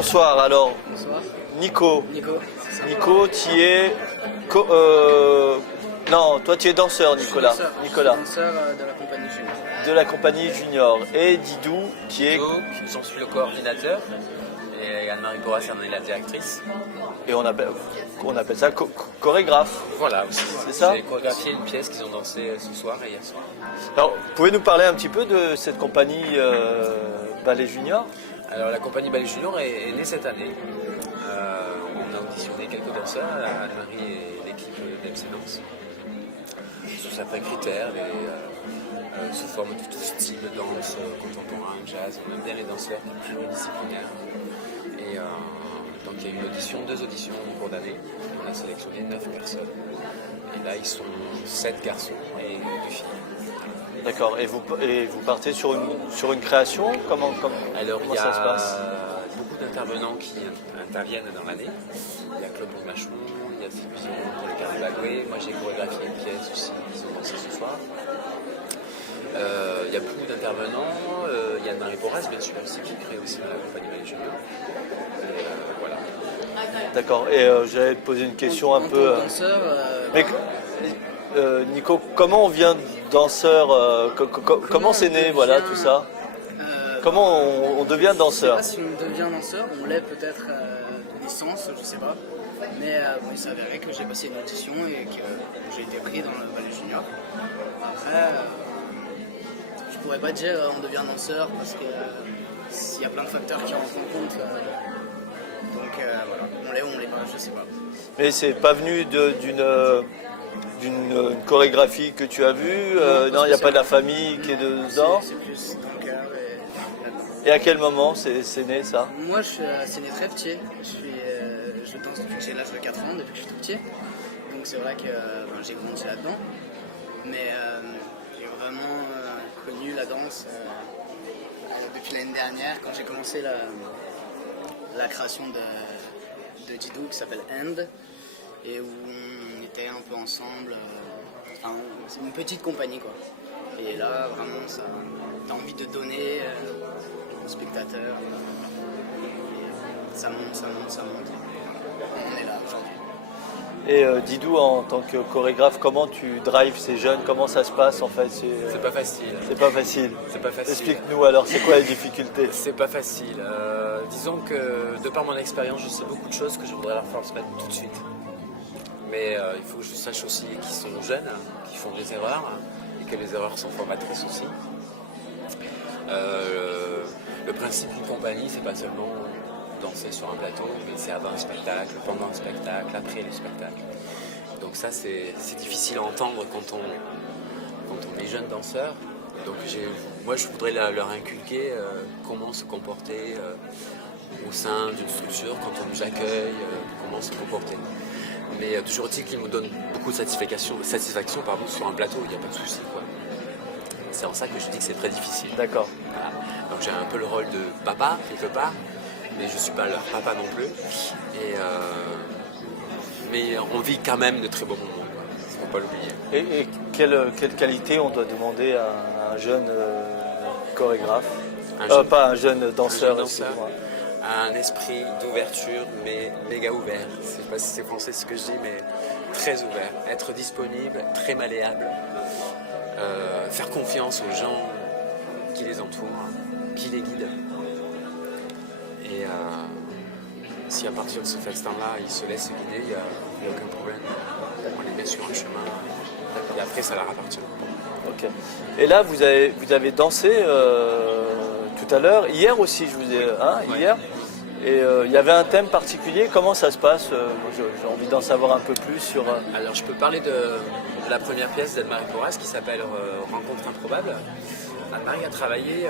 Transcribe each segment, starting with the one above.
bonsoir. Alors, Bonsoir. Nico. Nico, c'est ça. Nico, tu es... Non, toi tu es danseur, Nicolas. Je suis Nicolas, danseur de la compagnie Junior. de la compagnie Junior. Et Didou, qui est... Donc, j'en suis le coordinateur et Anne-Marie Porras en est la directrice. Et on appelle ça chorégraphe. Voilà, aussi. C'est ça. J'ai chorégraphié une pièce qu'ils ont dansée ce soir et hier soir. Alors, vous pouvez nous parler un petit peu de cette compagnie Ballet Junior? Alors, la compagnie Ballet Junior est née cette année. On a auditionné quelques danseurs, Anne-Marie et l'équipe d'MC Danse, sous certains critères, sous forme de tout style de danse, contemporain, jazz. On aime bien les danseurs pluridisciplinaires. Et donc il y a eu une audition, 2 auditions au cours d'année. On a sélectionné 9 personnes. Et là, ils sont 7 garçons et 2 filles. D'accord. Et vous partez sur une création? Comment Alors, il y ça se passe? a beaucoup d'intervenants qui interviennent dans l'année. Il y a Claude Machon, il y a Sylvie pour le Carré Bagoué. Moi, j'ai chorégraphié une pièce aussi qu'ils ont dansé ce soir. Il y a beaucoup d'intervenants. Il y a Anne-Marie Porras, bien sûr, aussi, qui crée aussi la compagnie Ballet Junior. Et voilà. D'accord. Et j'allais te poser une question un En peu... tant que danseur, Mais, Nico, comment on vient danseur comment c'est né, voilà, tout ça? Comment on devient danseur? Je sais pas si on devient danseur, on l'est peut-être de naissance, je sais pas. Mais bon, il s'avérait que j'ai passé une audition et que j'ai été pris dans le Ballet Junior. Après, je pourrais pas dire on devient danseur parce que il y a plein de facteurs qui rentrent en compte. Donc voilà, on l'est ou on l'est pas, je sais pas. Mais c'est pas venu d'une chorégraphie que tu as vue? Non, il n'y a pas de la famille qui est dedans? C'est plus dans le cœur et là-dedans. Et à quel moment c'est né ça? Moi, c'est né très petit. Je danse depuis que j'ai l'âge de 4 ans, depuis que je suis tout petit. Donc c'est vrai que j'ai grandi là-dedans. Mais j'ai vraiment connu la danse depuis l'année dernière, quand j'ai commencé la création de Didou qui s'appelle End, et où on était un peu ensemble. C'est une petite compagnie, quoi. Et là, vraiment, t'as envie de donner aux spectateurs. Et ça monte, ça monte, ça monte. On est là aujourd'hui. Et Didou, en tant que chorégraphe, comment tu drives ces jeunes? Comment ça se passe en fait? C'est pas facile. C'est pas facile. C'est pas facile. Explique-nous alors, c'est quoi les difficultés? C'est pas facile. Disons que de par mon expérience, je sais beaucoup de choses que je voudrais leur transmettre tout de suite. Mais il faut que je sache aussi qu'ils sont jeunes, qu'ils font des erreurs et que les erreurs sont formatrices aussi. Le principe d'une compagnie, c'est pas seulement danser sur un plateau, mais c'est avant un spectacle, pendant un spectacle, après le spectacle. Donc ça, c'est difficile à entendre quand on est jeune danseur. Donc moi, je voudrais leur inculquer comment se comporter au sein d'une structure, quand on nous accueille, comment se comporter. Mais toujours est-il qu'ils me donnent beaucoup de satisfaction sur un plateau, il n'y a pas de souci, quoi. C'est en ça que je dis que c'est très difficile. D'accord. Voilà. Donc j'ai un peu le rôle de papa, quelque part, mais je ne suis pas leur papa non plus. Mais on vit quand même de très beaux moments, il ne faut pas l'oublier. Et quelle qualité on doit demander à un jeune chorégraphe? Pas un jeune danseur, excuse-moi. Un esprit d'ouverture, mais méga ouvert. Je ne sais pas si c'est français ce que je dis, mais très ouvert. Être disponible, très malléable. Faire confiance aux gens qui les entourent, qui les guident. Et si à partir de ce festin-là, ils se laissent guider, il n'y a aucun problème. On les met sur un chemin. Et après, ça leur appartient. Ok. Et là, vous avez dansé tout à l'heure, hier aussi, je vous ai, Ouais. hier. Et il y avait un thème particulier. Comment ça se passe? J'ai envie d'en savoir un peu plus sur. Alors, je peux parler de la première pièce d'Anne-Marie Porras qui s'appelle Rencontre improbable. Anne-Marie a travaillé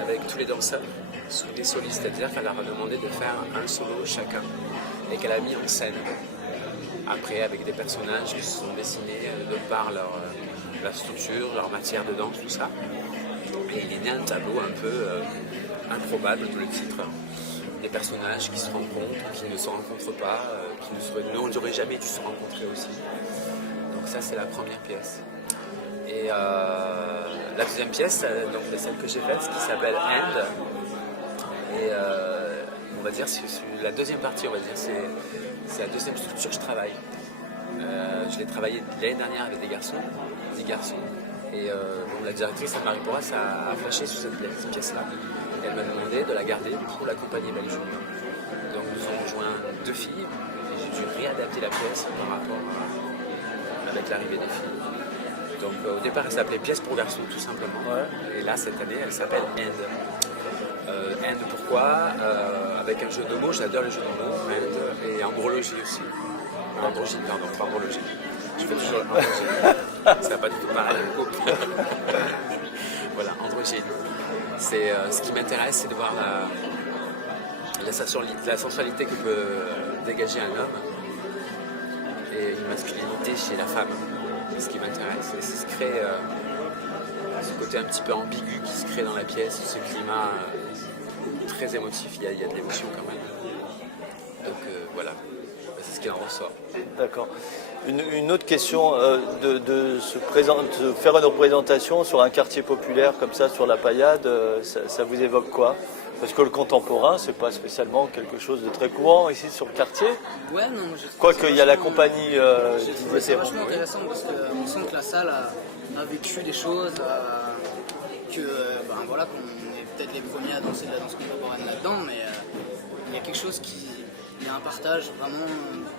avec tous les danseurs sous des solistes, c'est-à-dire qu'elle leur a demandé de faire un solo chacun et qu'elle a mis en scène. Après, avec des personnages qui se sont dessinés de par leur structure, leur matière de danse, tout ça. Et il est né un tableau un peu improbable, d'où le titre. Des personnages qui se rencontrent, qui ne se rencontrent pas, qui n'auraient jamais dû se rencontrer aussi. Donc ça, c'est la première pièce. Et la deuxième pièce, donc celle que j'ai faite, qui s'appelle End. Et on va dire, c'est la deuxième partie, on va dire, c'est la deuxième structure que je travaille. Je l'ai travaillé l'année dernière avec des garçons. Et bon, la directrice Anne-Marie Porras a flashé sur cette pièce-là. Et elle m'a demandé de la garder pour l'accompagner Belle Junior. Donc nous avons rejoint 2 filles et j'ai dû réadapter la pièce par rapport avec l'arrivée des filles. Donc au départ elle s'appelait Pièce pour garçons tout simplement. Ouais. Et là cette année elle s'appelle End. End pourquoi avec un jeu de mots, j'adore le jeu de mots, End et andrologie aussi. Androgyne, pardon, pas andrologie. Je fais toujours androgyne. Ça n'a pas du tout pareil. Voilà, androgyne. C'est, ce qui m'intéresse, c'est de voir la sensualité que peut dégager un homme et une masculinité chez la femme. C'est ce qui m'intéresse. Et c'est ce qui crée ce côté un petit peu ambigu qui se crée dans la pièce, ce climat très émotif. Il y a de l'émotion quand même. Donc voilà, c'est ce qui en ressort. D'accord. Une autre question, de faire une représentation sur un quartier populaire comme ça, sur la Paillade, ça vous évoque quoi? Parce que le contemporain, c'est pas spécialement quelque chose de très courant ici sur le quartier. Ouais, non, Quoique il y a la compagnie c'est vachement intéressant parce qu'on sent que la salle a vécu des choses, voilà, qu'on est peut-être les premiers à danser de la danse contemporaine là-dedans, mais il y a quelque chose il y a un partage vraiment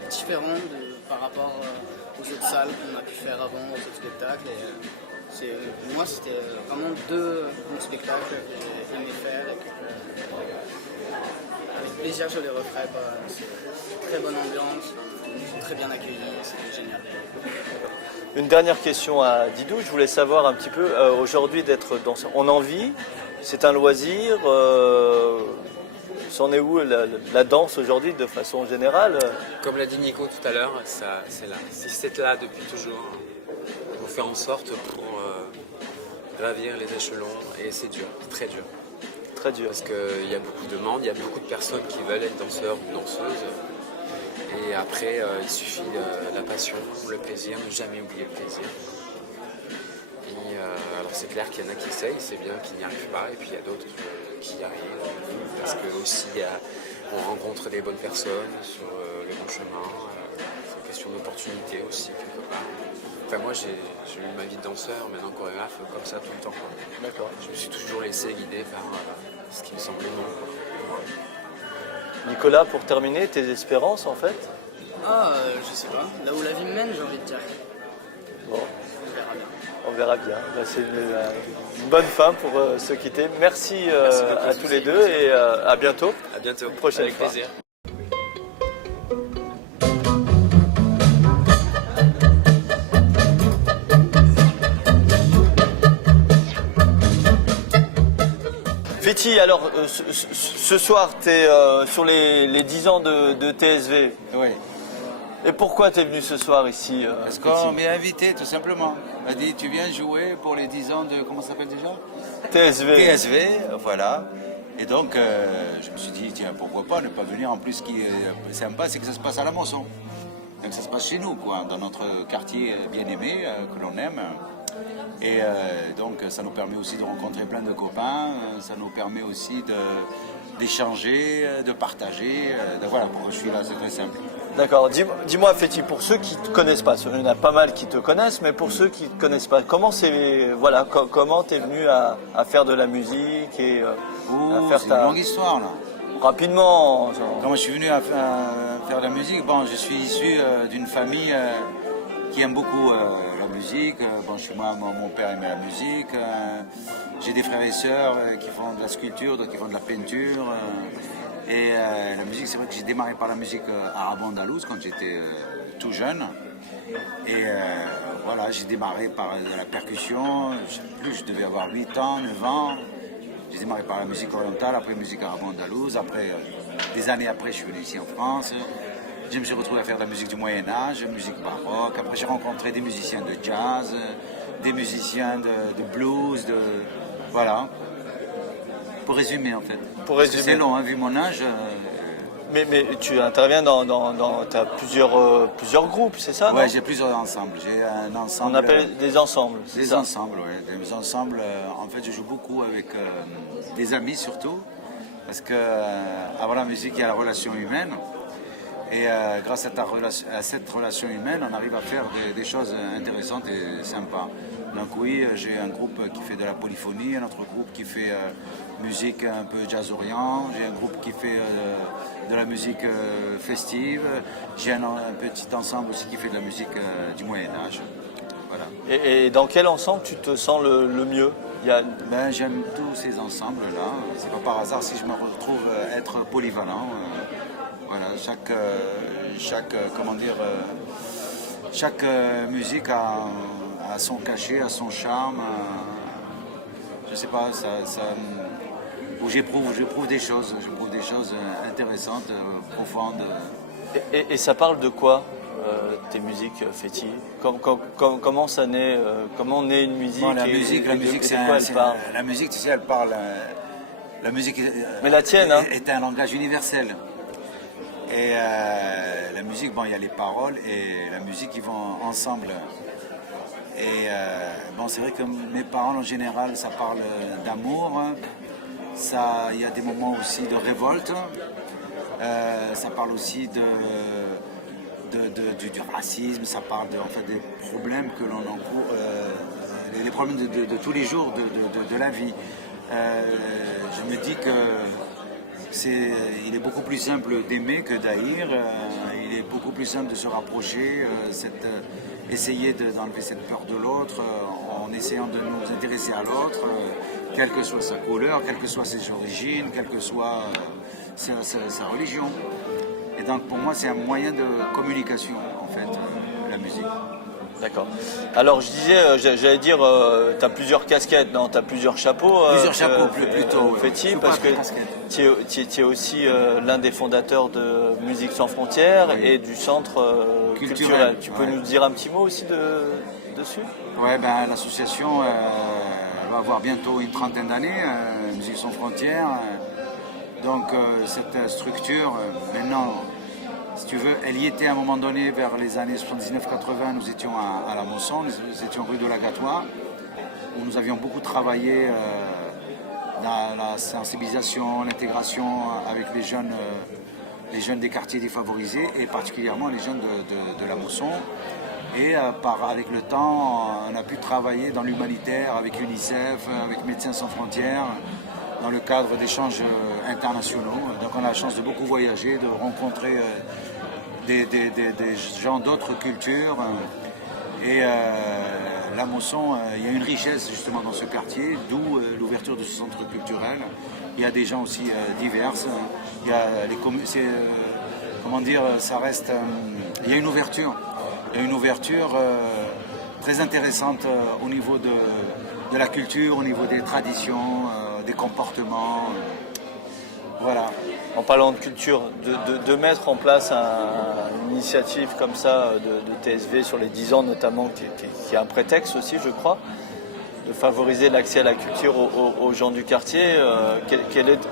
différent par rapport aux autres salles qu'on a pu faire avant, aux autres spectacles. Moi, c'était vraiment 2 bons spectacles que j'ai aimé faire et avec plaisir je les referai. C'est très bonne ambiance, ils sont très bien accueillis, c'était génial. Une dernière question à Didou, je voulais savoir un petit peu, aujourd'hui d'être danseur, on en vit, c'est un loisir, c'en est où la danse aujourd'hui de façon générale? Comme l'a dit Nico tout à l'heure, c'est là. Si c'est là depuis toujours, on fait en sorte pour gravir les échelons et c'est dur, c'est très dur. Très dur. Parce qu'il y a beaucoup de demandes, il y a beaucoup de personnes qui veulent être danseurs ou danseuses. Et après, il suffit de la passion, le plaisir, ne jamais oublier le plaisir. Et alors c'est clair qu'il y en a qui essayent, c'est bien qu'ils n'y arrivent pas, et puis il y a d'autres qui y arrivent. Parce que aussi, on rencontre des bonnes personnes sur le bon chemin. C'est une question d'opportunité aussi, quelque part. Enfin, moi, j'ai eu ma vie de danseur, maintenant chorégraphe, comme ça tout le temps. D'accord. Je me suis toujours laissé guider par ce qui me semblait bon. Nicolas, pour terminer, tes espérances en fait? Je sais pas. Là où la vie me mène, j'ai envie de dire. Bon. On verra bien. On verra bien. Ben, c'est une bonne fin pour se quitter. Merci à tous les deux et à bientôt. À bientôt. Prochaine Avec fois. plaisir. Féti, alors ce soir, tu es sur les 10 ans de TSV. Oui. Et pourquoi tu es venu ce soir ici Parce qu'on m'est invité tout simplement. On m'a dit tu viens jouer pour les 10 ans de... Comment ça s'appelle déjà? TSV. TSV, voilà. Et donc je me suis dit tiens pourquoi pas ne pas venir. En plus ce qui est sympa c'est que ça se passe à la Mosson. Donc ça se passe chez nous quoi, dans notre quartier bien aimé que l'on aime. Et donc ça nous permet aussi de rencontrer plein de copains, ça nous permet aussi d'échanger, de partager. Voilà pourquoi je suis là, c'est très simple. D'accord, dis-moi Féti, pour ceux qui ne te connaissent pas, il y en a pas mal qui te connaissent, mais pour ceux qui ne te connaissent pas, comment tu es venu à faire de la musique et à faire c'est une longue histoire là. Rapidement. Comment je suis venu à faire de la musique? Bon, je suis issu d'une famille qui aime beaucoup la musique. Bon, chez moi, mon père aimait la musique. J'ai des frères et sœurs qui font de la sculpture, d'autres qui font de la peinture. Et la musique, c'est vrai que j'ai démarré par la musique arabe-andalouse quand j'étais tout jeune. Et voilà, j'ai démarré par la percussion. Je sais plus, je devais avoir 8 ans, 9 ans. J'ai démarré par la musique orientale, après musique arabo-andalouse. Après, des années après, je suis venu ici en France. Je me suis retrouvé à faire de la musique du Moyen-Âge, musique baroque. Après, j'ai rencontré des musiciens de jazz, des musiciens de blues, voilà. Pour résumer, en fait. Pour résumer. C'est long, hein, vu mon âge. Mais tu interviens t'as plusieurs groupes, c'est ça? Ouais, non j'ai plusieurs ensembles. J'ai un ensemble. On appelle des ensembles. Des ensembles, oui. Des ensembles. En fait, je joue beaucoup avec des amis surtout. Parce que avant la musique, il y a la relation humaine. Et grâce à cette relation humaine, on arrive à faire des choses intéressantes et sympas. Donc oui, j'ai un groupe qui fait de la polyphonie, un autre groupe qui fait musique un peu jazz-orient, j'ai un groupe qui fait de la musique festive, j'ai un petit ensemble aussi qui fait de la musique du Moyen-Âge. Voilà. Et dans quel ensemble tu te sens le mieux? Ben, j'aime tous ces ensembles-là. C'est pas par hasard si je me retrouve être polyvalent. Voilà, chaque musique a son cachet, a son charme. Je sais pas, où j'éprouve des choses, intéressantes, profondes. Et ça parle de quoi, tes musiques fétiches? Comment ça naît, comment naît une musique? Bon, la musique, c'est quoi elle parle? La musique, tu sais, elle parle. La musique Mais la tienne, hein? est un langage universel. Et la musique, bon, il y a les paroles et la musique qui vont ensemble. Et bon, c'est vrai que mes paroles en général, ça parle d'amour. Il y a des moments aussi de révolte. Ça parle aussi du racisme. Ça parle en fait des problèmes que l'on encourt, les problèmes de tous les jours de la vie. Je me dis que il est beaucoup plus simple d'aimer que d'haïr, il est beaucoup plus simple de se rapprocher, essayer d'enlever cette peur de l'autre en essayant de nous intéresser à l'autre, quelle que soit sa couleur, quelles que soient ses origines, quelle que soit sa religion. Et donc pour moi c'est un moyen de communication en fait, la musique. D'accord. Alors je disais, j'allais dire, tu as plusieurs casquettes, non? Tu as plusieurs chapeaux. Plusieurs chapeaux plutôt. Fétis, parce que tu es aussi l'un des fondateurs de Musique sans frontières et du centre culturel. Tu peux nous dire un petit mot aussi dessus? Ouais, ben, l'association va avoir bientôt une trentaine d'années, Musique sans frontières. Donc cette structure, maintenant, si tu veux, elle y était à un moment donné vers les années 79-80, nous étions à la Mosson, nous étions rue de l'Agatoire, où nous avions beaucoup travaillé dans la sensibilisation, l'intégration avec les jeunes des quartiers défavorisés et particulièrement les jeunes de la Mosson. Et avec le temps, on a pu travailler dans l'humanitaire avec UNICEF, avec Médecins sans frontières, dans le cadre d'échanges internationaux. Donc on a la chance de beaucoup voyager, de rencontrer des gens d'autres cultures. Et la Mosson, il y a une richesse justement dans ce quartier, d'où l'ouverture de ce centre culturel. Il y a des gens aussi divers. Il y a comment dire, ça reste. Il y a une ouverture. Il y a une ouverture très intéressante au niveau de la culture, au niveau des traditions, des comportements. Voilà. En parlant de culture, de mettre en place une initiative comme ça de TSV sur les 10 ans notamment, qui est un prétexte aussi, je crois, de favoriser l'accès à la culture aux gens du quartier.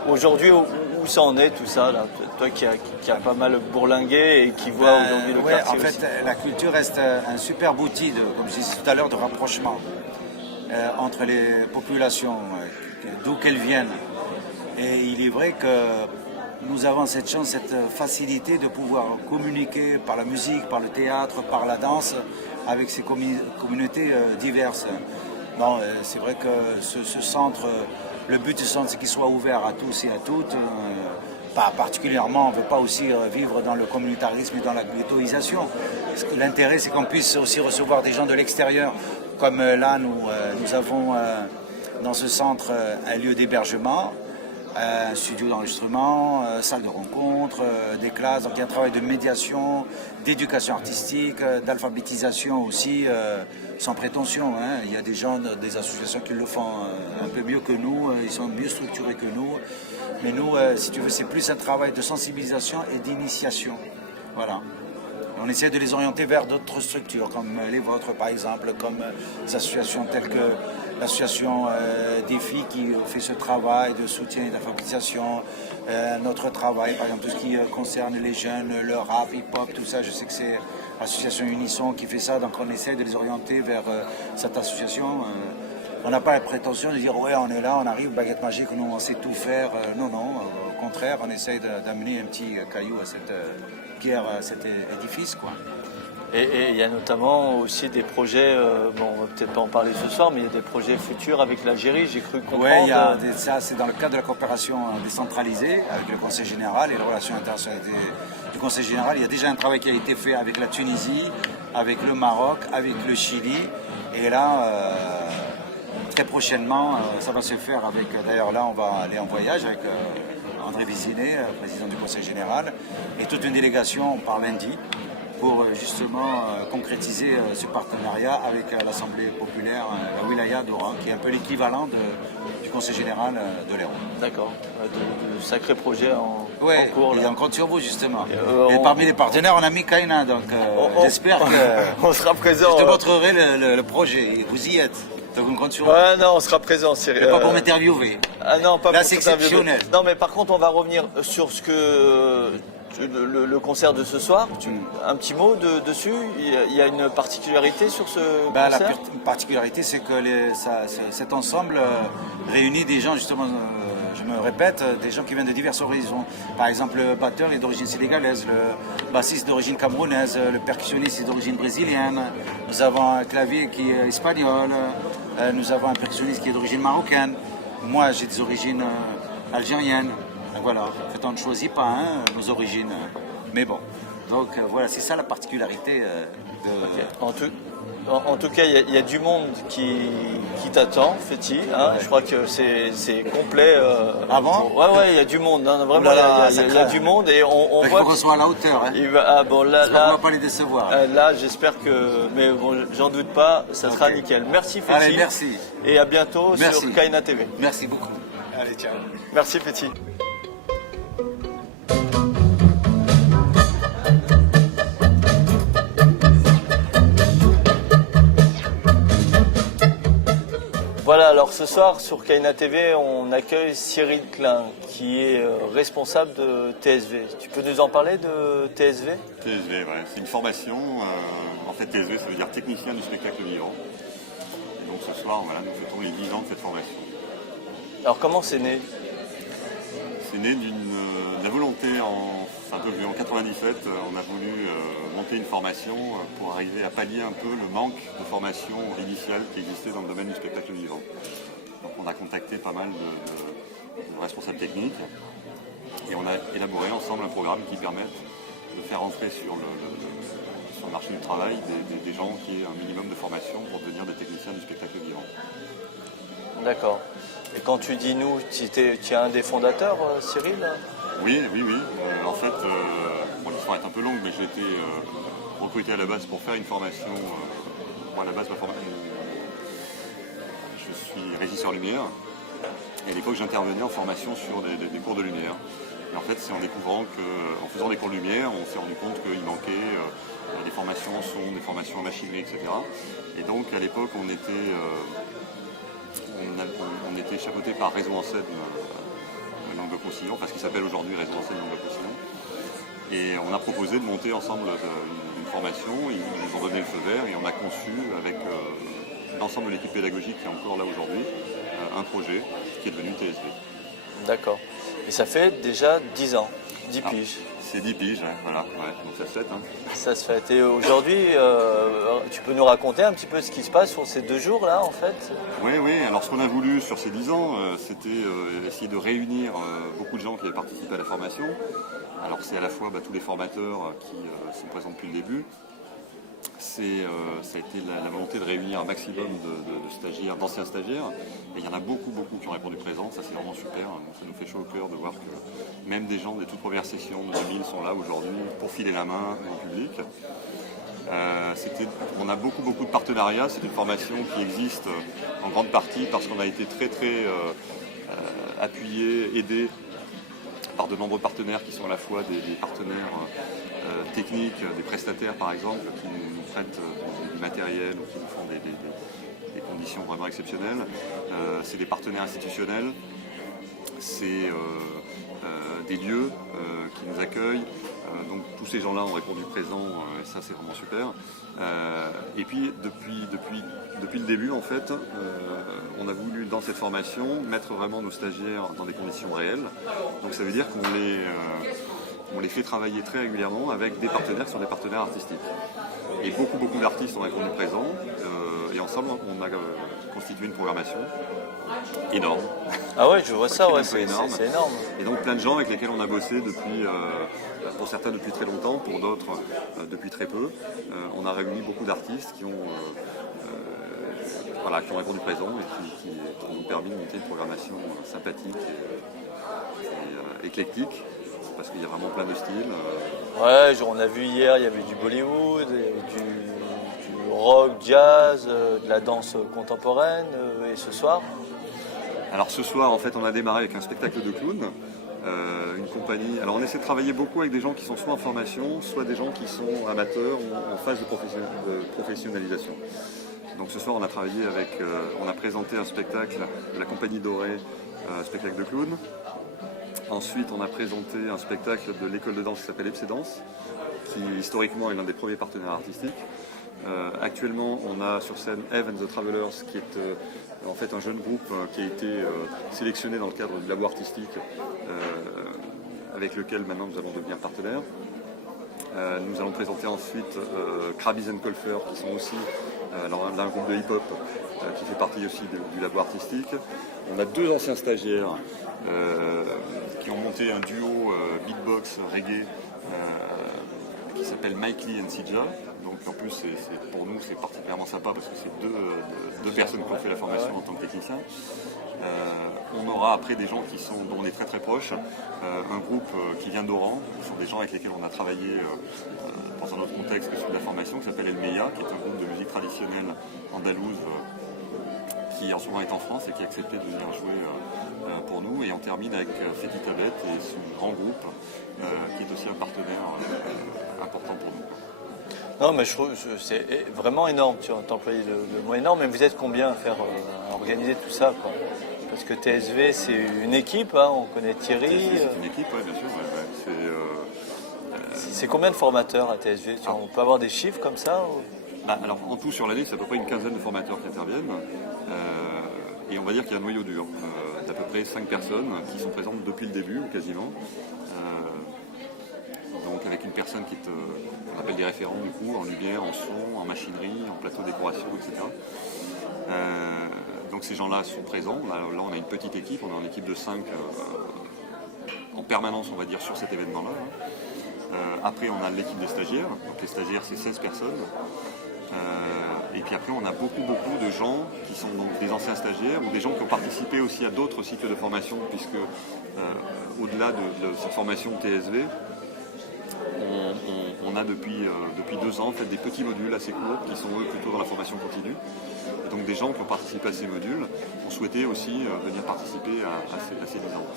Aujourd'hui, où ça en est tout ça là? Toi qui a pas mal bourlingué et qui voit aujourd'hui le quartier. En fait, la culture reste un superbe outil, comme je disais tout à l'heure, de rapprochement entre les populations, d'où qu'elles viennent. Et il est vrai que nous avons cette chance, cette facilité de pouvoir communiquer par la musique, par le théâtre, par la danse, avec ces communautés diverses. Bon, c'est vrai que ce centre, le but du centre, c'est qu'il soit ouvert à tous et à toutes. Pas particulièrement, on ne veut pas aussi vivre dans le communautarisme et dans la ghettoisation. L'intérêt, c'est qu'on puisse aussi recevoir des gens de l'extérieur. Comme là, nous avons dans ce centre un lieu d'hébergement, un studio d'enregistrement, salle de rencontre, des classes, donc il y a un travail de médiation, d'éducation artistique, d'alphabétisation aussi, sans prétention. Hein. Il y a des gens, des associations qui le font un peu mieux que nous, ils sont mieux structurés que nous. Mais nous, si tu veux, c'est plus un travail de sensibilisation et d'initiation. Voilà. On essaie de les orienter vers d'autres structures, comme les vôtres par exemple, comme des associations telles que l'association des filles qui fait ce travail de soutien et d'alphabétisation, notre travail, par exemple tout ce qui concerne les jeunes, le rap, hip-hop, tout ça, je sais que c'est l'association Unisson qui fait ça, donc on essaie de les orienter vers cette association On n'a pas la prétention de dire ouais, on est là, on arrive, baguette magique, nous on sait tout faire. Non, non, au contraire, on essaye d'amener un petit caillou à cette pierre, à cet édifice, quoi. Et il y a notamment aussi des projets, bon, on va peut-être pas en parler ce soir, mais il y a des projets futurs avec l'Algérie, j'ai cru comprendre. Oui, ça c'est dans le cadre de la coopération décentralisée avec le Conseil général et les relations internationales du Conseil général. Il y a déjà un travail qui a été fait avec la Tunisie, avec le Maroc, avec le Chili. Et là, très prochainement, ça va se faire avec, d'ailleurs là on va aller en voyage avec André Vézinet, président du Conseil général, et toute une délégation par lundi, pour justement concrétiser ce partenariat avec l'Assemblée populaire, la Wilaya d'Oran, qui est un peu l'équivalent du Conseil général de l'Hérault. D'accord, de sacrés projets en cours. Et on compte sur vous justement. Et parmi les partenaires, on a mis Kaina, donc j'espère que on sera présent. Je te montrerai le projet, vous y êtes. Donc on compte sur vous. Ouais, non, on sera présent. C'est pas pour m'interviewer. Ah non, pas là, pour c'est exceptionnel. Non, mais par contre, on va revenir sur ce que le concert de ce soir. Un petit mot dessus. Il y a une particularité sur ce concert. La particularité, c'est que cet ensemble réunit des gens, justement, je me répète, des gens qui viennent de diverses horizons. Par exemple, le batteur est d'origine sénégalaise, le bassiste d'origine camerounaise, le percussionniste est d'origine brésilienne. Nous avons un clavier qui est espagnol, nous avons un percussionniste qui est d'origine marocaine. Moi, j'ai des origines algériennes. Voilà, en fait, on ne choisit pas nos origines. Mais bon, donc voilà, c'est ça la particularité de... Okay. En tout cas, il y a du monde qui t'attend, Féti. Hein, ouais. Je crois que c'est complet. Avant ouais, il y a du monde. Hein, vraiment, il y a du monde et on voit. Il faut qu'on soit à la hauteur. Hein. Bon, là, on ne va pas les décevoir. Là, j'espère que. Mais bon, j'en doute pas, ça sera nickel. Merci, Féti. Allez, merci. Et à bientôt sur Kaina TV. Merci beaucoup. Allez, ciao. Merci, Féti. Voilà, alors ce soir sur Kaina TV, on accueille Cyril Klein, qui est responsable de TSV. Tu peux nous en parler de TSV ? TSV, ouais. C'est une formation. En fait, TSV, ça veut dire technicien du spectacle vivant. Et donc ce soir, voilà, nous fêtons les 10 ans de cette formation. Alors comment c'est né ? C'est né de la volonté en 97, on a voulu monter une formation pour arriver à pallier un peu le manque de formation initiale qui existait dans le domaine du spectacle vivant. Donc on a contacté pas mal de responsables techniques et on a élaboré ensemble un programme qui permette de faire entrer sur le marché du travail des gens qui aient un minimum de formation pour devenir des techniciens du spectacle vivant. D'accord. Et quand tu dis nous, tu es un des fondateurs, Cyril ? Oui. En fait, l'histoire est un peu longue, mais j'ai été recruté à la base pour faire une formation. Moi, à la base, je suis régisseur lumière. Et à l'époque, j'intervenais en formation sur des cours de lumière. Et en fait, c'est en découvrant qu'en faisant des cours de lumière, on s'est rendu compte qu'il manquait des formations en son, des formations en machinerie, etc. Et donc, à l'époque, on était chapeauté par Réseau Enseigne Languedoc-Roussillon, enfin ce qui s'appelle aujourd'hui Réseau Enseigne Languedoc-Roussillon. Et on a proposé de monter ensemble une formation, ils nous ont donné le feu vert et on a conçu avec l'ensemble de l'équipe pédagogique qui est encore là aujourd'hui, un projet qui est devenu TSV. D'accord. Et ça fait déjà 10 ans, 10 piges. C'est 10 piges, voilà, donc ça se fête. Hein. Ça se fête. Et aujourd'hui, tu peux nous raconter un petit peu ce qui se passe sur ces 2 jours-là, en fait ? Oui, alors ce qu'on a voulu sur ces 10 ans, c'était essayer de réunir beaucoup de gens qui avaient participé à la formation. Alors c'est à la fois tous les formateurs qui sont présents depuis le début. Ça a été la volonté de réunir un maximum de stagiaires, d'anciens stagiaires. Et il y en a beaucoup qui ont répondu présent, ça c'est vraiment super. Ça nous fait chaud au cœur de voir que même des gens des toutes premières sessions de 2000 sont là aujourd'hui pour filer la main au public. On a beaucoup de partenariats, c'est une formation qui existe en grande partie parce qu'on a été très appuyé, aidé par de nombreux partenaires qui sont à la fois des partenaires techniques, des prestataires par exemple, qui nous prêtent du matériel ou qui nous font des conditions vraiment exceptionnelles. C'est des partenaires institutionnels, c'est des lieux qui nous accueillent. Donc tous ces gens-là ont répondu présent, et ça c'est vraiment super. Et puis depuis le début en fait, on a voulu dans cette formation mettre vraiment nos stagiaires dans des conditions réelles. Donc ça veut dire qu'on les fait travailler très régulièrement avec des partenaires qui sont des partenaires artistiques. Et beaucoup d'artistes ont répondu présent. Et ensemble, on a constitué une programmation énorme. Ah ouais, je vois ça, ouais, c'est énorme. C'est énorme. Et donc plein de gens avec lesquels on a bossé depuis, pour certains depuis très longtemps, pour d'autres depuis très peu. On a réuni beaucoup d'artistes qui ont répondu présent et qui nous ont permis de monter une programmation sympathique et éclectique, parce qu'il y a vraiment plein de styles. Ouais, on a vu hier, il y avait du Bollywood, il y avait du rock, jazz, de la danse contemporaine, et ce soir. Alors ce soir, en fait, on a démarré avec un spectacle de clown, une compagnie. Alors on essaie de travailler beaucoup avec des gens qui sont soit en formation, soit des gens qui sont amateurs ou en phase de professionnalisation. Donc ce soir, on a présenté un spectacle de la Compagnie Dorée, un spectacle de clown. Ensuite, on a présenté un spectacle de l'école de danse qui s'appelle Epsedance, qui historiquement est l'un des premiers partenaires artistiques. Actuellement, on a sur scène Eve and the Travelers, qui est en fait un jeune groupe qui a été sélectionné dans le cadre du labo artistique, avec lequel maintenant nous allons devenir partenaires. Nous allons présenter ensuite Krabbies and Colfer, qui sont aussi un groupe de hip-hop qui fait partie aussi du labo artistique. On a deux anciens stagiaires qui ont monté un duo beatbox reggae qui s'appelle Mike Lee and Sija. Donc en plus, pour nous, c'est particulièrement sympa parce que c'est deux personnes qui ont fait la formation en tant que techniciens. On aura après des gens dont on est très très proches, un groupe qui vient d'Oran, ce sont des gens avec lesquels on a travaillé dans un autre contexte que celui de la formation, qui s'appelle El Meya, qui est un groupe de musique traditionnelle andalouse qui en ce moment est en France et qui a accepté de venir jouer pour nous. Et on termine avec Feti Tabet et son grand groupe qui est aussi un partenaire important pour nous. Non, mais je trouve que c'est vraiment énorme, tu as employé le mot énorme, mais vous êtes combien à organiser tout ça, quoi? Parce que TSV, c'est une équipe, hein, on connaît Thierry. TSV, c'est une équipe, oui, bien sûr. Ouais. C'est combien de formateurs à TSV? On peut avoir des chiffres comme ça ou... Alors, en tout, sur l'année, c'est à peu près une quinzaine de formateurs qui interviennent. Et on va dire qu'il y a un noyau dur d'à peu près 5 personnes qui sont présentes depuis le début, ou quasiment. Donc avec une personne qu'on appelle des référents du coup, en lumière, en son, en machinerie, en plateau décoration, etc. Donc ces gens-là sont présents. Là on a une petite équipe, on est en équipe de 5 en permanence on va dire sur cet événement-là. Après on a l'équipe des stagiaires, donc les stagiaires c'est 16 personnes. Et puis après on a beaucoup de gens qui sont donc des anciens stagiaires ou des gens qui ont participé aussi à d'autres cycles de formation, puisque au-delà de cette formation TSV, on a depuis 2 ans en fait, des petits modules assez courts qui sont eux plutôt dans la formation continue. Et donc des gens qui ont participé à ces modules ont souhaité aussi venir participer à ces 10 ans.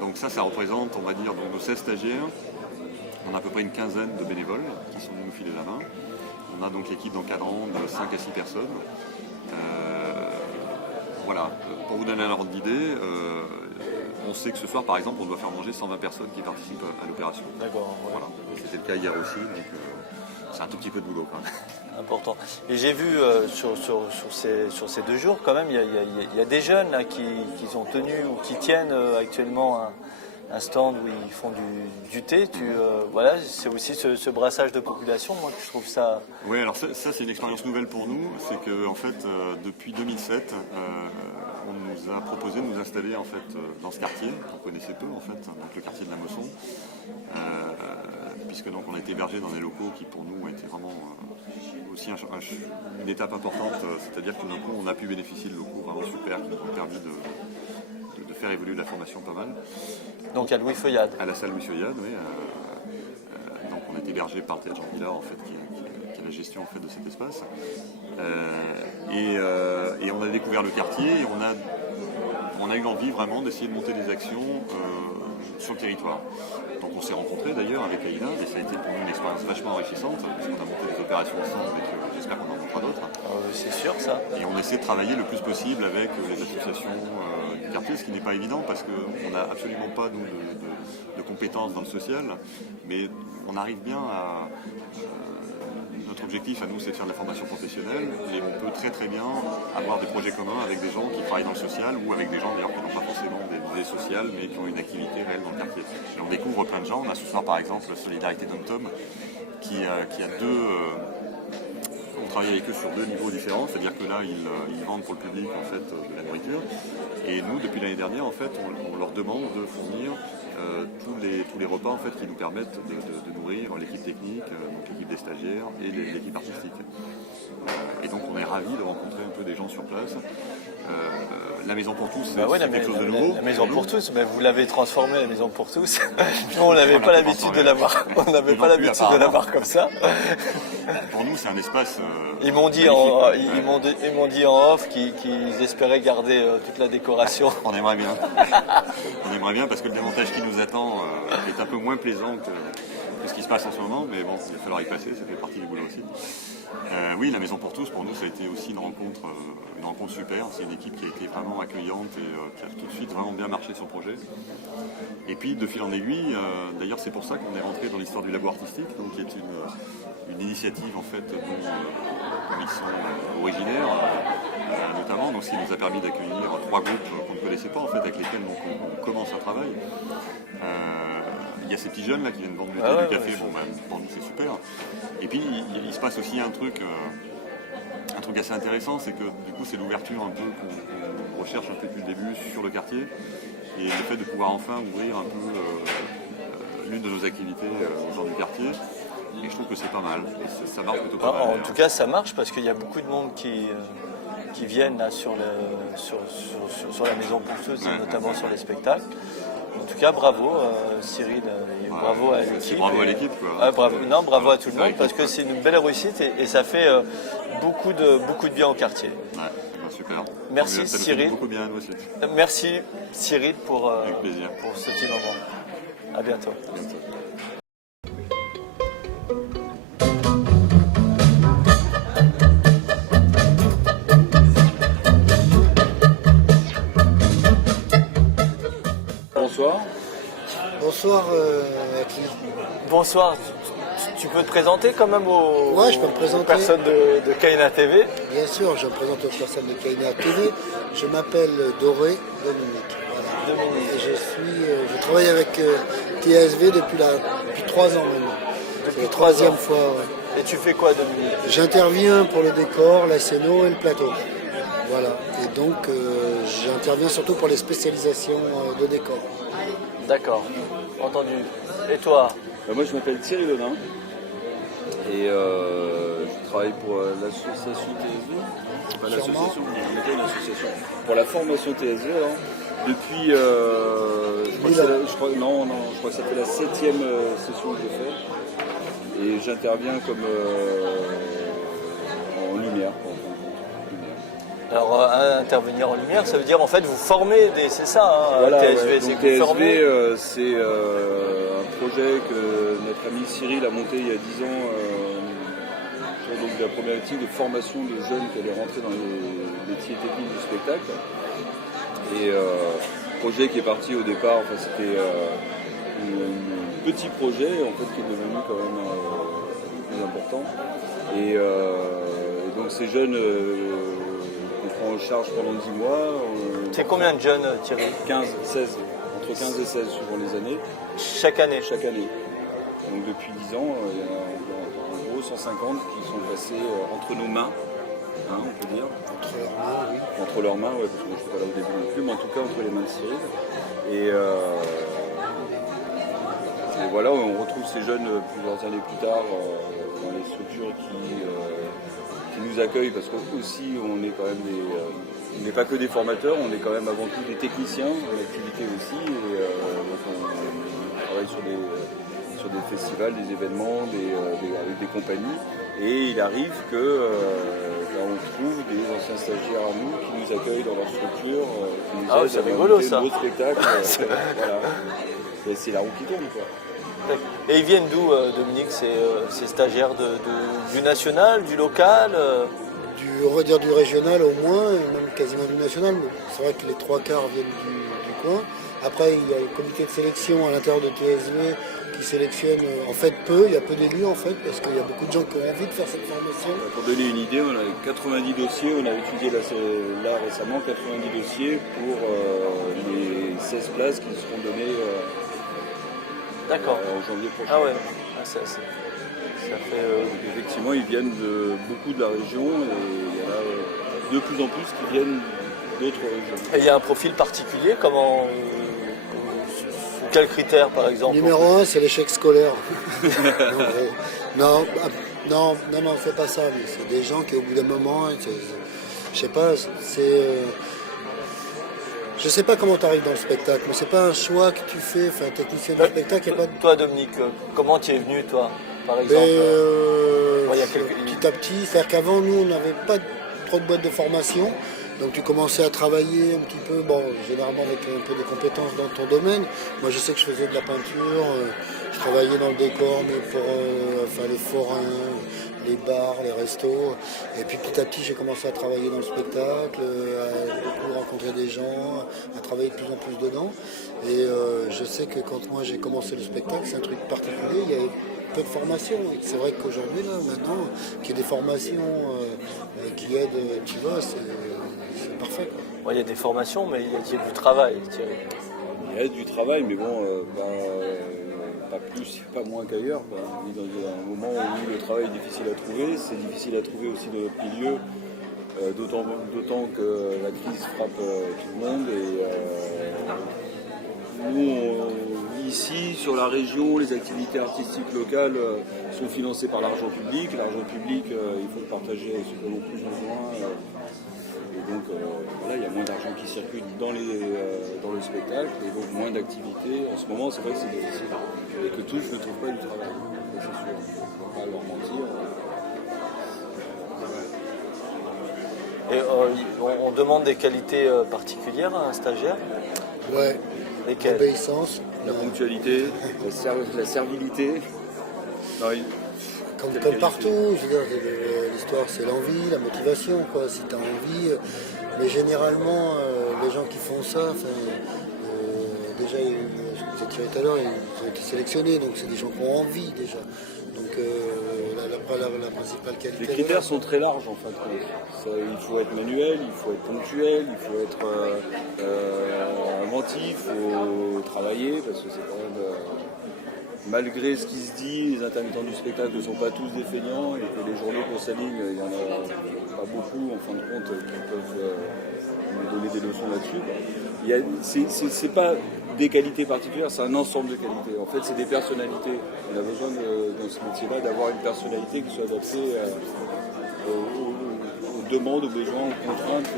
Donc ça représente, on va dire, donc, nos 16 stagiaires. On a à peu près une quinzaine de bénévoles qui sont venus nous filer la main. On a donc l'équipe d'encadrant de 5 à 6 personnes. Voilà, pour vous donner un ordre d'idée, on sait que ce soir, par exemple, on doit faire manger 120 personnes qui participent à l'opération. D'accord. Voilà. C'était le cas hier aussi, donc c'est un tout petit peu de boulot quand même. Important. Et j'ai vu sur ces 2 jours, quand même, il y a des jeunes là, qui ont tenu ou qui tiennent actuellement un stand où ils font du thé. Voilà, c'est aussi ce brassage de population, moi, que je trouve ça... Oui, alors ça c'est une expérience nouvelle pour nous. C'est que en fait, depuis 2007, on nous a proposé de nous installer en fait dans ce quartier qu'on connaissait peu en fait, donc le quartier de la Mosson, puisque donc on a été hébergé dans des locaux qui pour nous étaient vraiment aussi une étape importante, c'est-à-dire que d'un coup on a pu bénéficier de locaux vraiment super qui nous ont permis de faire évoluer la formation pas mal. Donc à Louis Feuillade. À la salle Louis Feuillade, oui. Donc on est hébergé par le Théâtre Jean Villard en fait, qui a la gestion en fait, de cet espace. Et on a découvert le quartier et on a eu envie vraiment d'essayer de monter des actions sur le territoire. Donc on s'est rencontrés d'ailleurs avec Aïda et ça a été pour nous une expérience vachement enrichissante parce qu'on a monté des opérations ensemble et j'espère qu'on en montrera d'autres. C'est sûr ça. Et on essaie de travailler le plus possible avec les associations du quartier, ce qui n'est pas évident parce qu'on n'a absolument pas nous, de compétences dans le social, mais on arrive bien à... notre objectif à nous, c'est de faire de la formation professionnelle et on peut très très bien avoir des projets communs avec des gens qui travaillent dans le social ou avec des gens d'ailleurs qui n'ont pas forcément des idées sociales mais qui ont une activité réelle dans le quartier. Et on découvre plein de gens. On a ce soir par exemple la Solidarité d'Om-Tom qui a deux... on travaille avec eux sur deux niveaux différents, c'est-à-dire que là ils vendent pour le public en fait de la nourriture et nous depuis l'année dernière en fait on leur demande de fournir tous les repas en fait qui nous permettent de nourrir l'équipe technique, donc l'équipe des stagiaires et l'équipe artistique. Et donc on est ravis de rencontrer un peu des gens sur place. La maison pour tous, c'est quelque chose de nouveau. La maison pour tous, mais vous l'avez transformée, la maison pour tous. Nous, on n'avait pas l'habitude de l'avoir. On n'avait pas l'habitude de l'avoir comme ça. Pour nous, c'est un espace. Ils m'ont dit en off qu'ils espéraient garder toute la décoration. On aimerait bien. On aimerait bien parce que le démontage qui nous attend est un peu moins plaisant que ce qui se passe en ce moment, mais bon, il va falloir y passer, ça fait partie du boulot aussi. Oui, la Maison pour tous, pour nous, ça a été aussi une rencontre super. C'est une équipe qui a été vraiment accueillante et qui a tout de suite vraiment bien marché son projet. Et puis, de fil en aiguille, d'ailleurs, c'est pour ça qu'on est rentré dans l'histoire du labo artistique, donc, qui est une initiative en fait dont ils sont originaires, notamment, donc, ce qui nous a permis d'accueillir 3 groupes qu'on ne connaissait pas, en fait, avec lesquels donc, on commence un travail. Il y a ces petits jeunes là qui viennent vendre du café, bon, pour nous c'est super. Et puis il se passe aussi un truc assez intéressant, c'est que du coup c'est l'ouverture un peu qu'on recherche un peu depuis le début sur le quartier et le fait de pouvoir enfin ouvrir un peu l'une de nos activités aux gens du quartier. Et je trouve que c'est pas mal, et ça marche plutôt pas mal. En tout cas ça marche parce qu'il y a beaucoup de monde qui viennent là, sur la Maison pour tous, notamment sur les spectacles. En tout cas, bravo Cyril, et bravo à l'équipe. Bravo à l'équipe, quoi. Ah, bravo à tout le monde, parce que c'est une belle réussite et ça fait beaucoup de bien au quartier. Ouais, super. Merci ça Cyril. Fait beaucoup bien à nous aussi. Merci Cyril pour ce petit moment. À bientôt. À bientôt. Bonsoir. Bonsoir à qui? Bonsoir. Tu peux te présenter quand même aux personnes de Kaina TV? Bien sûr, je me présente aux personnes de Kaina TV. Je m'appelle Doré Dominique. Voilà. Et je travaille avec TSV depuis 3 ans maintenant. C'est la 3e fois. Ouais. Et tu fais quoi, Dominique? J'interviens pour le décor, la scéno et le plateau. Voilà. Et donc j'interviens surtout pour les spécialisations de décor. D'accord, entendu. Et toi? Moi je m'appelle Thierry Lenin et je travaille pour l'association TSV. Pas l'association, mais l'association. Pour la formation TSV depuis je crois que ça fait la 7e session que je fais. Et j'interviens comme en lumière. Alors, intervenir en lumière, ça veut dire en fait vous formez c'est ça, hein, voilà, TSV, ouais. c'est Donc, que vous formez. TSV, c'est un projet que notre ami Cyril a monté il y a 10 ans sur donc, la problématique de formation de jeunes qui allaient rentrer dans les métiers techniques du spectacle. Et projet qui est parti au départ, enfin, c'était un petit projet en fait, qui est devenu quand même plus important. Et donc ces jeunes en charge pendant 10 mois. C'est combien de jeunes, Thierry? 15, 16, entre 15 et 16 suivant les années. Chaque année? Chaque année. Donc depuis 10 ans, il y a en gros 150 qui sont passés entre nos mains, on peut dire. Entre leurs mains, oui. Entre leurs mains, parce que je ne suis pas là au début non plus, mais en tout cas entre les mains de Cyril. Et voilà, on retrouve ces jeunes plusieurs années plus tard dans les structures qui nous accueillent parce qu'aussi on est quand même on n'est pas que des formateurs, on est quand même avant tout des techniciens en activité aussi et donc on travaille sur des festivals, des événements, avec des compagnies et il arrive que on trouve des anciens stagiaires à nous qui nous accueillent dans leur structure, qui nous aident c'est à rigolo monter ça. d'autres spectacles. Voilà. Et c'est la roue qui tourne quoi. Et ils viennent d'où, Dominique, ces stagiaires du national, du local on va dire du régional au moins, et même quasiment du national. Mais c'est vrai que les 3/4 viennent du coin. Après, il y a le comité de sélection à l'intérieur de TSV qui sélectionne en fait peu. Il y a peu d'élus en fait, parce qu'il y a beaucoup de gens qui ont envie de faire cette formation. Pour donner une idée, on a 90 dossiers, on a étudié là récemment 90 dossiers pour les 16 places qui seront données D'accord. en janvier prochain. Ah ouais, ah, ça fait... Donc, effectivement, ils viennent beaucoup de la région et il y en a de plus en plus qui viennent d'autres régions. Et il y a un profil particulier, comment... Sous quels critères par exemple? Numéro 1, c'est l'échec scolaire. non, c'est pas ça, mais c'est des gens qui au bout d'un moment, je sais pas, je sais pas comment tu arrives dans le spectacle, mais c'est pas un choix que tu fais, enfin technicien de spectacle, il n'y a pas de... Toi Dominique, comment tu es venu toi, par exemple? Mais, il y a quelques... Petit à petit, c'est-à-dire qu'avant nous on n'avait pas trop de boîtes de formation, donc tu commençais à travailler un petit peu, bon, généralement avec un peu de compétences dans ton domaine. Moi je sais que je faisais de la peinture, je travaillais dans le décor, mais pour les forains, les bars, les restos. Et puis petit à petit j'ai commencé à travailler dans le spectacle, à beaucoup rencontrer des gens, à travailler de plus en plus dedans. Et je sais que quand moi j'ai commencé le spectacle, c'est un truc particulier, il y avait peu de formation. Et c'est vrai qu'aujourd'hui, là, maintenant, qu'il y ait des formations qui aident, tu vois, c'est parfait, quoi. Ouais, il y a des formations, mais il y a du travail, Thierry. Il y a du travail, mais bon, pas plus, pas moins qu'ailleurs. On est dans un moment où le travail est difficile à trouver. C'est difficile à trouver aussi dans notre milieu, d'autant que la crise frappe tout le monde. Et nous, ici, sur la région, les activités artistiques locales sont financées par l'argent public. L'argent public, il faut le partager avec ceux qui en ont plus besoin. Et donc, voilà, il y a moins d'argent qui circule dans le spectacle, et donc moins d'activités. En ce moment, c'est vrai que c'est difficile. Et que tous ne trouvent pas du travail. C'est sûr, on ne va pas leur mentir. Et on demande des qualités particulières à un stagiaire? Ouais, Lesquelles? l'obéissance. La ponctualité, la servilité. Non, Comme partout, je veux dire, l'histoire c'est l'envie, la motivation, quoi, si tu as envie. Mais généralement, les gens qui font ça, déjà, je vous ai tiré tout à l'heure, ils ont été sélectionnés, donc c'est des gens qui ont envie déjà. Donc la principale qualité... les critères sont très larges en fait. Il faut être manuel, il faut être ponctuel, il faut être inventif, il faut travailler, parce que c'est quand même... malgré ce qui se dit, les intermittents du spectacle ne sont pas tous des feignants, et que les journaux qu'on s'aligne, il n'y en a pas beaucoup en fin de compte qui peuvent nous donner des leçons là-dessus. C'est pas des qualités particulières, c'est un ensemble de qualités. En fait, c'est des personnalités. On a besoin dans ce métier-là d'avoir une personnalité qui soit adaptée aux demandes, aux besoins, aux contraintes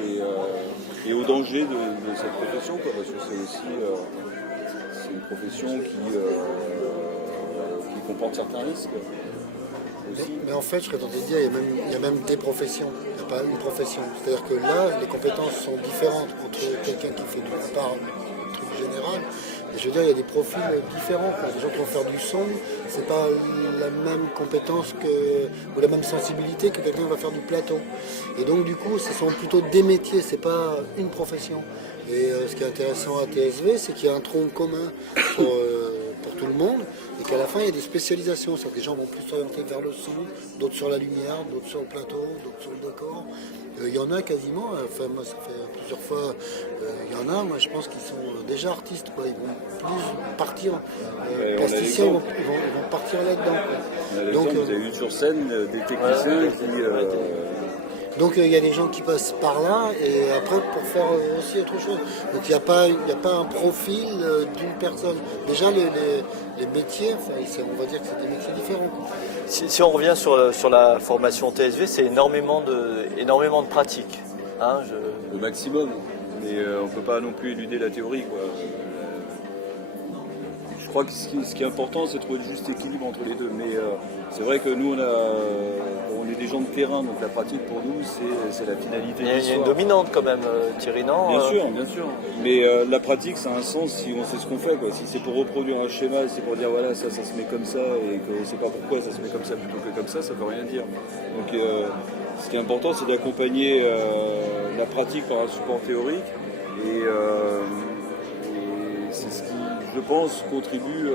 et aux dangers de cette profession, quoi, parce que c'est aussi une profession qui comporte certains risques aussi. Mais en fait, je serais tenté de dire, il y a même des professions, il n'y a pas une profession. C'est-à-dire que là, les compétences sont différentes entre quelqu'un qui fait du truc général. Et je veux dire, il y a des profils différents. Quoi. Des gens qui vont faire du son, c'est pas la même compétence ou la même sensibilité que quelqu'un qui va faire du plateau. Et donc, du coup, ce sont plutôt des métiers, c'est pas une profession. Et ce qui est intéressant à TSV, c'est qu'il y a un tronc commun pour tout le monde, et qu'à la fin il y a des spécialisations, c'est-à-dire que les gens vont plus s'orienter vers le son, d'autres sur la lumière, d'autres sur le plateau, d'autres sur le décor. Il y en a quasiment, enfin moi ça fait plusieurs fois, il y en a, moi je pense qu'ils sont déjà artistes, quoi. Ils vont plus partir, plasticiens, ils vont partir là-dedans. Donc vous avez eu sur scène des techniciens qui... Donc il y a des gens qui passent par là et après pour faire aussi autre chose. Donc il n'y a pas un profil d'une personne. Déjà les métiers, on va dire que c'est des métiers différents. Si on revient sur la formation TSV, c'est énormément de pratique. Hein, Au maximum. Mais on ne peut pas non plus éluder la théorie, quoi. Je crois que ce qui est important, c'est de trouver le juste équilibre entre les deux. Mais c'est vrai que nous, on est des gens de terrain, donc la pratique pour nous, c'est la finalité. Il y a une dominante quand même, Thierry, non? Bien sûr. Mais la pratique, ça a un sens si on sait ce qu'on fait, quoi. Si c'est pour reproduire un schéma, c'est pour dire voilà, ça se met comme ça, et qu'on ne sait pas pourquoi ça se met comme ça plutôt que comme ça veut rien dire. Donc ce qui est important, c'est d'accompagner la pratique par un support théorique. Et c'est ce qui, je pense, contribue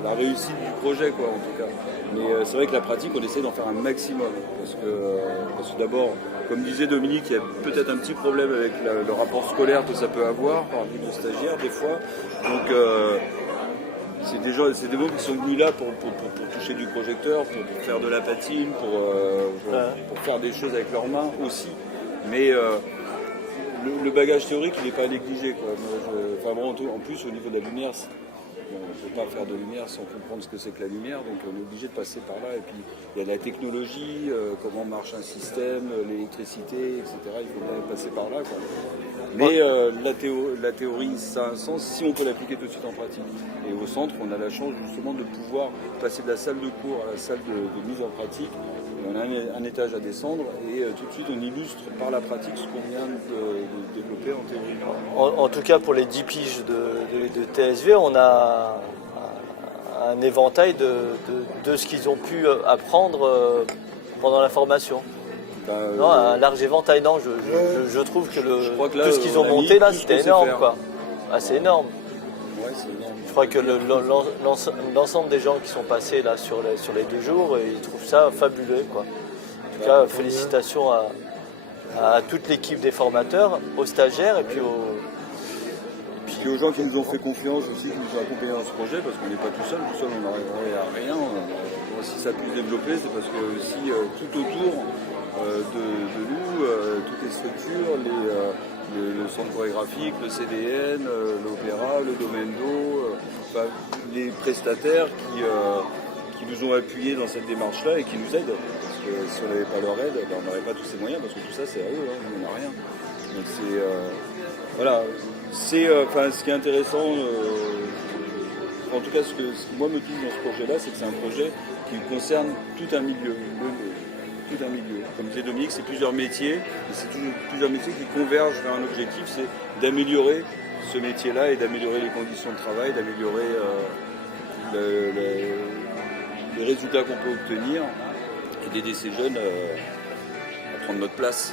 à la réussite du projet, quoi, en tout cas. Mais c'est vrai que la pratique, on essaie d'en faire un maximum. Parce que d'abord, comme disait Dominique, il y a peut-être un petit problème avec le rapport scolaire que ça peut avoir par le de stagiaires, des fois. Donc, c'est des mots qui sont venus là pour toucher du projecteur, pour faire de la patine, pour faire des choses avec leurs mains aussi. Mais le bagage théorique, il n'est pas à négliger, quoi. En plus, au niveau de la lumière, on ne peut pas faire de lumière sans comprendre ce que c'est que la lumière, donc on est obligé de passer par là. Et puis il y a la technologie, comment marche un système, l'électricité, etc. Il faut bien passer par là, quoi. Mais la théorie, ça a un sens si on peut l'appliquer tout de suite en pratique. Et au centre, on a la chance justement de pouvoir passer de la salle de cours à la salle de mise en pratique. On a un étage à descendre et tout de suite on illustre par la pratique ce qu'on vient de développer en théorie. En tout cas, pour les 10 piges de TSV, on a un éventail de ce qu'ils ont pu apprendre pendant la formation. Non, un large éventail, non, je trouve que tout ce qu'ils ont monté là, c'était énorme, quoi. Ah, c'est énorme. Ouais, c'est énorme. Je crois que l'ensemble des gens qui sont passés là sur les 2 jours, ils trouvent ça fabuleux, quoi. En tout cas, félicitations à toute l'équipe des formateurs, aux stagiaires et puis aux gens qui nous ont fait confiance aussi, qui nous ont accompagnés dans ce projet, parce qu'on n'est pas tout seul on n'arriverait à rien. Si ça a pu se développer, c'est parce que aussi tout autour de nous, toutes les structures, le centre chorégraphique, le CDN, l'opéra, le Domendo, les prestataires qui nous ont appuyés dans cette démarche-là et qui nous aident. Parce que si on n'avait pas leur aide, on n'aurait pas tous ces moyens, parce que tout ça c'est à eux, nous on n'a rien. Donc c'est voilà, ce qui est intéressant, en tout cas ce qui moi me touche dans ce projet-là, c'est que c'est un projet qui concerne tout un milieu. Comme disait Dominique, c'est plusieurs métiers, et c'est plusieurs métiers qui convergent vers un objectif, c'est d'améliorer ce métier-là et d'améliorer les conditions de travail, d'améliorer les résultats qu'on peut obtenir et d'aider ces jeunes à prendre notre place.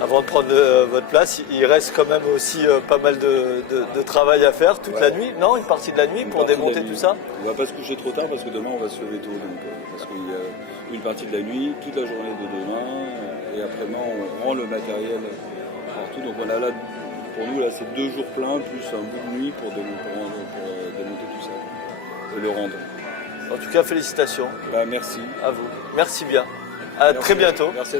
avant de prendre votre place, il reste quand même aussi pas mal de travail à faire toute la nuit, non? Une partie de la nuit pour démonter tout ça? On ne va pas se coucher trop tard parce que demain on va se lever tôt. Donc, parce qu'il y a une partie de la nuit, toute la journée de demain, et après-demain on rend le matériel partout. Donc on a là, pour nous, là c'est 2 jours pleins plus un bout de nuit pour démonter tout ça et le rendre. En tout cas, félicitations. Merci. À vous. Merci bien. À très bientôt. Merci.